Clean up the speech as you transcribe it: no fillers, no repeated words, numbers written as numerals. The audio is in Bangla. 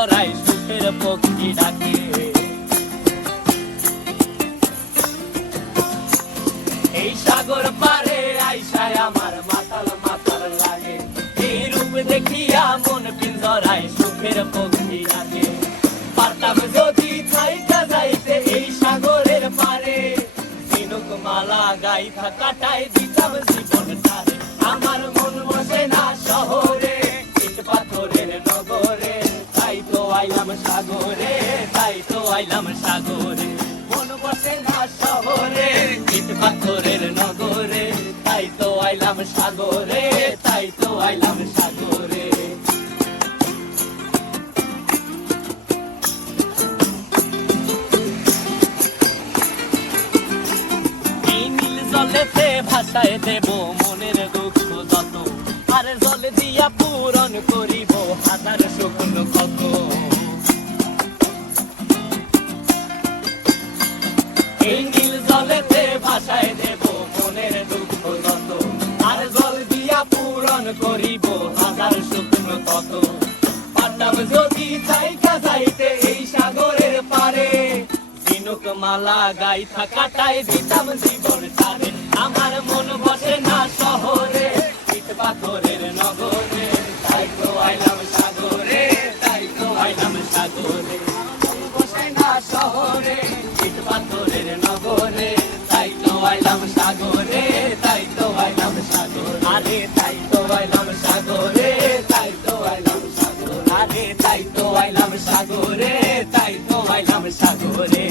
পিঞ্জরায় সুখের পক্ষী ডাকে। এই সাগর পারে আইসায় আমার মাতাল মাতাল লাগে, এই রূপ দেখিয়া মন পিঞ্জরায় সুখের পক্ষী ডাকে। পারতাম যদি থাইকা যাইতে এই সাগরের পারে, ঝিনুক মালা গাইথা কাটাই দিতাম জীবনটারে। আমার মন বসে না শহরে, ইট পাথরের নগরে, তাই তো আইলাম সাগরে, তাই তো আইলাম সাগরে। মন বসে না শহরে, ইট পাথরের নগরে, তাই তো আইলাম সাগরে, তাই তো আইলাম সাগরে। জলেতে ভাসায় দেব মনের দুঃখ যত, আর জল দিয়া পূরণ করিব হাজার স্বপ্ন কত। এই নীল জলেতে ভাসায় দেব মনের দুঃখ যত, আর জল দিয়া পূরণ করিব হাজার স্বপ্ন কত। পারতাম যদি থাইকা যাইতে এই সাগরের পারে, ঝিনুক মালা গাইথা কাটাই দিতাম জীবনটারে। আমার মন বসে না শহরে, ইট পাথরের নগরে, তাই তো আইলাম সাগরে, তাই তো আইলাম সাগরে। মন বসে না শহরে, ইট পাথরের নগরে, তাই তো আইলাম সাগরে, তাই তো আইলাম সাগরে। আরে তাই তো আইলাম সাগরে, তাই তো আইলাম সাগরে। আরে তাই তো আইলাম সাগরে, তাই তো আইলাম সাগরে।